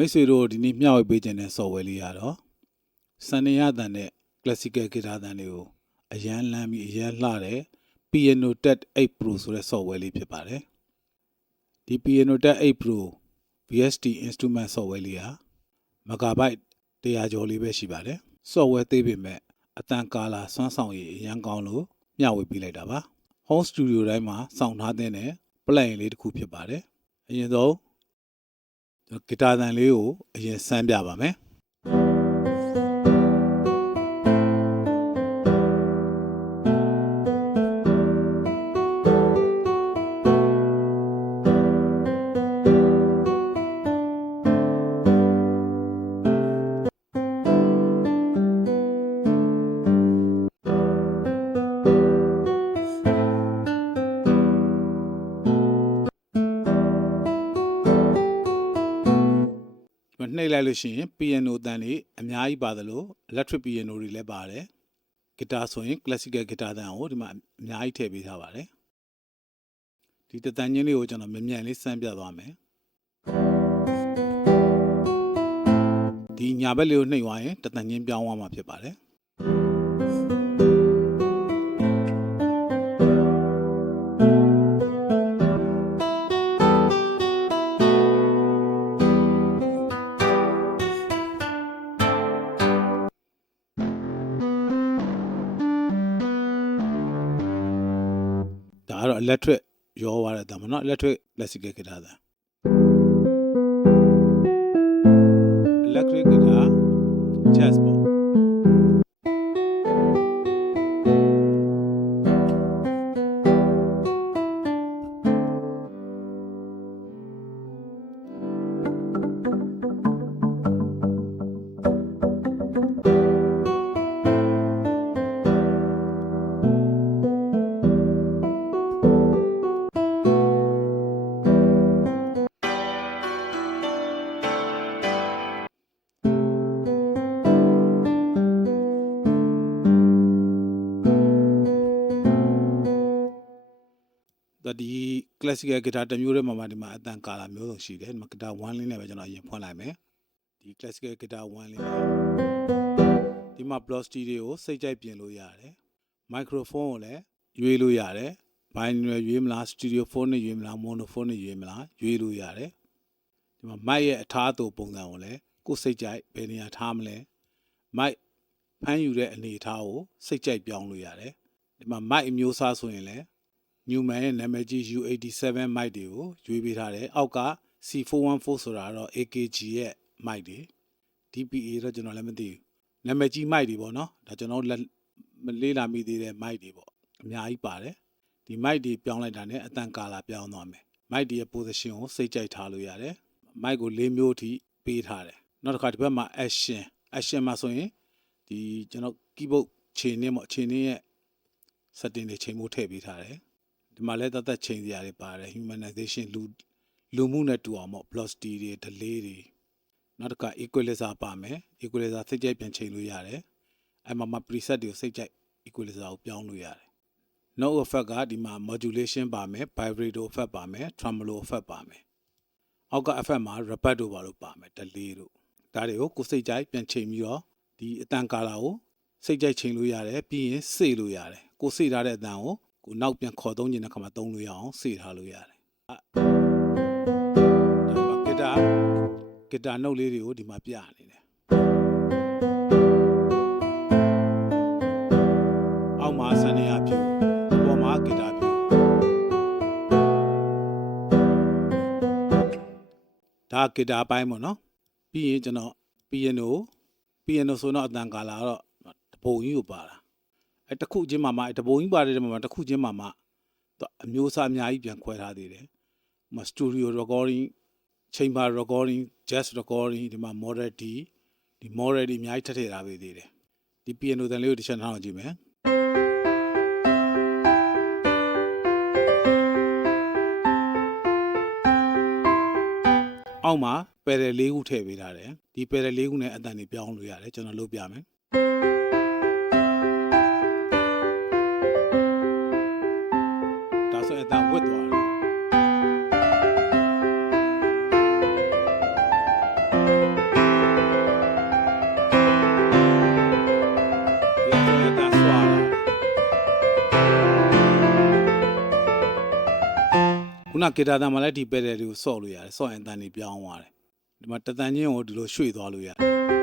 မိတ်ဆွေတို့ဒီနေ့မျှဝေပေးခြင်းတဲ့ software လေးရတော့စံနေရတန်တဲ့ classical guitar တန်တွေကိုအရန်လမ်းပြီးအရန်လှတဲ့ Piano Tet 8 Pro ဆိုတဲ့ software လေးဖြစ်ပါတယ်ဒီ Piano Tet 8 Pro VST instrument software လေးဟာ megabyte 100ကျော်လေးပဲရှိပါတယ် software သေးပေမဲ့အတန်ကာလာစွမ်းဆောင်ရည်အရန်ကောင်းလို့မျှဝေပေးလိုက်တာပါ home studio တိုင်းမှာစောင့်ထားတဲ့ plugin လေးတစ်ခုဖြစ်ပါတယ်အရင်ဆုံး ဂီတာတန်လေးကိုအရင်စမ်းပြပါမယ် နှိပ်လိုက်လို့ရှိရင် piano တန်လေးအများကြီးပါသလို electric piano တွေလည်းပါတယ်ဂီတာဆိုရင် classical ဂီတာတန်ကိုဒီမှာအများကြီးထည့်ပေးထားပါတယ်ဒီတတန်ချင်းလေးကိုကျွန်တော်မြန်မြန်လေးစမ်းပြသွားမယ်ဒီညာဘက်လေးကိုနှိပ်သွားရင်တတန်ချင်းပြောင်းသွားမှာဖြစ်ပါတယ် ဒါကတော့ electric ရောသွားတဲ့တမ်းမနော် electric classical guitar တမ်း electric guitar jazz ပေါ့ ဒါဒီ classical guitar တစ်မျိုးတည်းမှာမှဒီမှာအတန်ကာလာမျိုးစုံရှိတယ်ဒီမှာ guitar 1လေးနဲ့ပဲကျွန်တော်အရင်ဖွင့်လိုက်မယ်ဒီ classical guitar 1လေးနဲ့ဒီမှာ velocity တွေကိုစိတ်ကြိုက်ပြင်လို့ရတယ် microphone ကိုလည်းရွေးလို့ရတယ် binaural ရွေးမလား stereo phone နဲ့ရွေးမလား monophone နဲ့ရွေးမလားရွေးလို့ရတယ်ဒီမှာ mic ရဲ့အထားအတူပုံစံကိုလည်းကိုယ်စိတ်ကြိုက်ဘယ်နေရာထားမလဲ mic ဖမ်းယူတဲ့အနေအထားကိုစိတ်ကြိုက်ပြောင်းလို့ရတယ်ဒီမှာ mic အမျိုးအစားဆိုရင်လည်း Newman ရဲ့နာမည်ကြီး U87 mic တွေကိုရွေးပေးထားတယ်အောက်က C414 ဆိုတာကတော့ AKG ရဲ့ mic တွေ DPA တော့ကျွန်တော်လည်းမသိဘူးနာမည်ကြီး mic တွေပေါ့နော်ဒါကျွန်တော်လက်မလေးလာမိသေးတဲ့ mic တွေပေါ့အများကြီးပါတယ်ဒီ mic တွေပြောင်းလိုက်တာနဲ့အတန်ကာလာပြောင်းသွားမယ် mic တွေရဲ့ position ကိုစိတ်ကြိုက်ထားလို့ရတယ် mic ကို၄မျိုးအထိပေးထားတယ်နောက်တစ်ခါဒီဘက်မှာ action action မှာဆိုရင်ဒီကျွန်တော် keyboard ခြေနှင်းပေါ့ခြေနှင်းရဲ့ setting တွေချိန်ဖို့ထည့်ပေးထားတယ် ဒီမှာလည်းတသက်ချိန်စရာတွေပါတယ် humanization လူလူမှုနဲ့တူအောင်ပေါ့ velocity တွေ delay တွေနောက်တစ်ခါ equalizer ပါမယ် equalizer စိတ်ကြိုက်ပြန်ချိန်လို့ရတယ်အဲ့မှာမှာ preset တွေကိုစိတ်ကြိုက် equalizer ကိုပြောင်းလို့ရတယ် no effect ကဒီမှာ modulation ပါမယ် vibrato effect ပါမယ် tremolo effect ပါမယ်အောက်က effect မှာ repeat တို့ပါလို့ပါမယ် delay တို့ဒါတွေကိုကိုယ်စိတ်ကြိုက်ပြန်ချိန်ပြီးတော့ဒီအတန်ကာလာကိုစိတ်ကြိုက်ချိန်လို့ရတယ်ပြီးရင်စေလို့ရတယ်ကိုယ်စေထားတဲ့အတန်ကို ကိုနောက်ပြန်ခေါ်သုံးခြင်းတဲ့ခါမှာသုံးလို့ရအောင်စေထားလို့ရတယ်။ဒါကဂီတာဂီတာနှုတ်လေးတွေကိုဒီမှာပြနေတယ်။အောက်မှာဆန်နေရပြူအပေါ်မှာဂီတာပြူဒါဂီတာအပိုင်းပေါ့နော်။ပြီးရင်ကျွန်တော် piano piano ဆိုတော့အတန်ကာလာတော့တပုံကြီးကိုပါတာ။ အဲတစ်ခုချင်းမှာမှအဲတပုံကြီးပါတဲ့ထဲမှာတစ်ခုချင်းမှာမှသူအမျိုးအစားအများကြီးပြန်ခွဲထားသေးတယ်။ဟိုမှာ studio recording chamber recording jazz recording ဒီမှာ model D ဒီ model ဒီအများကြီးထပ်ထည့်ထားပေးသေးတယ်။ဒီ piano တန်လေးကိုတစ်ချက်နှောင်းကြည့်မယ်။အောက်မှာ pedal ၄ခုထည့်ပေးထားတယ်။ဒီ pedal ၄ခုနဲ့အတန်တွေပြောင်းလို့ရတယ်ကျွန်တော်လုပ်ပြမယ်။ နကေတာတန်မှာလည်းဒီပဲတယ်တွေကိုဆော့လို့ရတယ်ဆော့ရင်အတန်တွေပြောင်းသွားတယ်ဒီမှာတတန်ချင်းကိုဒီလိုရွှေ့သွားလို့ရတယ်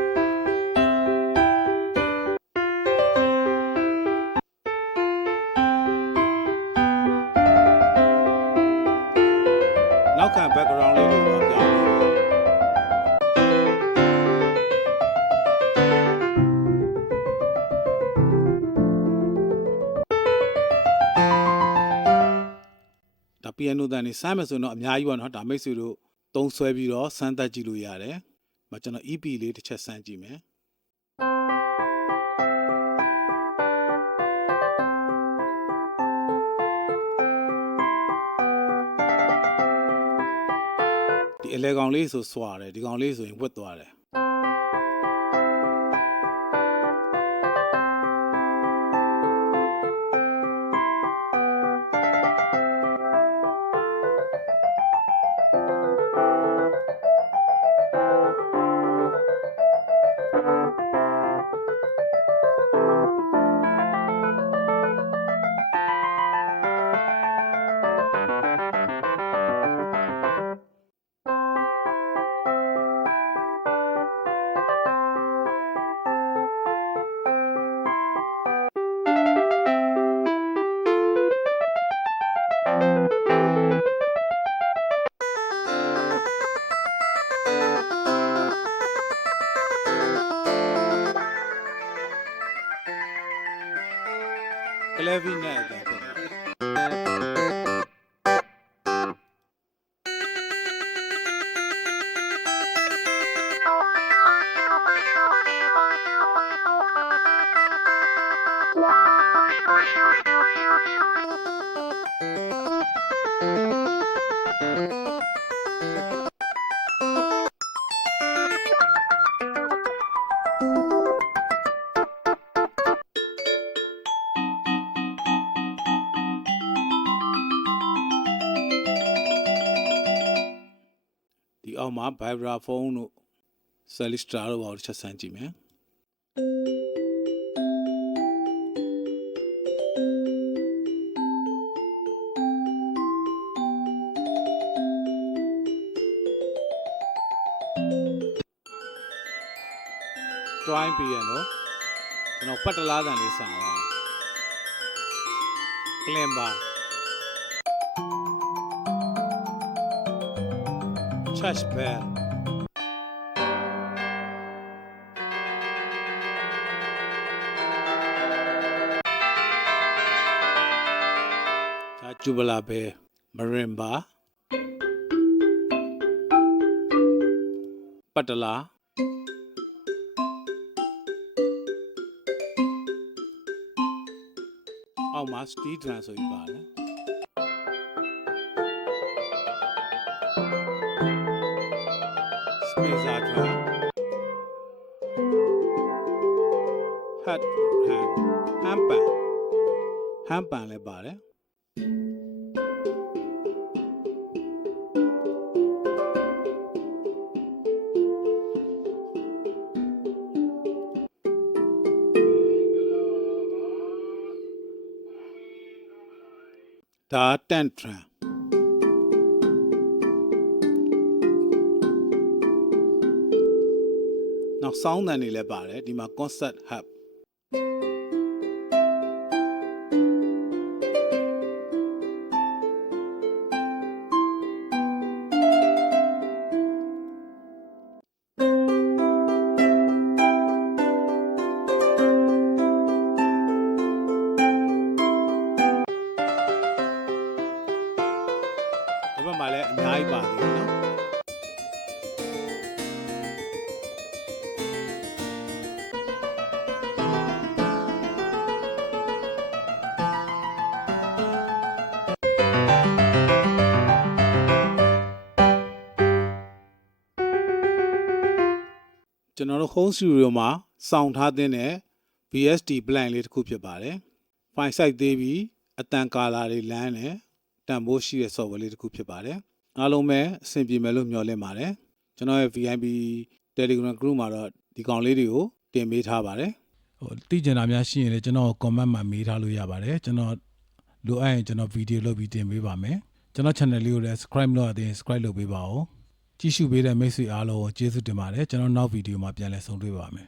ီယန်နိုတန်နေစမ်းမယ်ဆိုတော့အများကြီးပါနော်ဒါမိတ်ဆွေတို့သုံးဆွဲပြီးတော့စမ်းသပ်ကြည့်လို့ရတယ်မကျွန်တော် EP လေးတစ်ချက်စမ်းကြည့်မယ်ဒီအလဲကောင်လေးဆိုစွာတယ်ဒီကောင်လေးဆိုရင်ဝက်သွားတယ် က အတန်ဖြစ်တယ်ဒီအောက်မှာ vibraphone တို့ celestra တို့ဘာလို့တစ်ချက်စမ်းကြည့်မယ်။ join ပြီးရနော်ကျွန်တော်ပတ်တလားတန်လေးစမ်းအောင်ကလင်ပါ church bell ဒါဂျူဘလာဘဲမရ hat hand hand pan hand pan လည်းပါတယ်ဒါတန်ထရန်နောက်ဆောင်းတန်တွေလည်းပါတယ်ဒီမှာ concert hub ဒီဘက် မှာလည်းအများကြီးပါသေးတယ်နော် ကျွန်တော်တို့ home studio မှာစောင့်ထားတဲ့ VST plan လေးတစ်ခုဖြစ်ပါတယ်။ file site သေးပြီးအတန်ကာလာတွေလမ်းနဲ့တန်ဖိုးရှိတဲ့ software လေးတစ်ခုဖြစ်ပါတယ်။အားလုံးပဲအဆင်ပြေမယ်လို့မျှော်လင့်ပါတယ်ကျွန်တော်ရဲ့ VIP Telegram group မှာတော့ဒီကောင်လေးတွေကိုတင်ပေးထားပါတယ်ဟိုသိကျင်တာများရှိရင်လည်းကျွန်တော် comment မှာမေးထားလို့ရပါတယ်ကျွန်တော်လိုအပ်ရင်ကျွန်တော်ဗီဒီယိုလုပ်ပြီးတင်ပေးပါမယ်ကျွန်တော် channel လေးကိုလည်း subscribe လုပ်ရသေးရင် subscribe လုပ်ပေးပါဦး ကြည့်ရှုပေးတဲ့မိတ်ဆွေအားလုံးကိုကျေးဇူးတင်ပါတယ်ကျွန်တော်နောက်ဗီဒီယိုမှာပြန်လည်ဆုံတွေ့ပါမယ်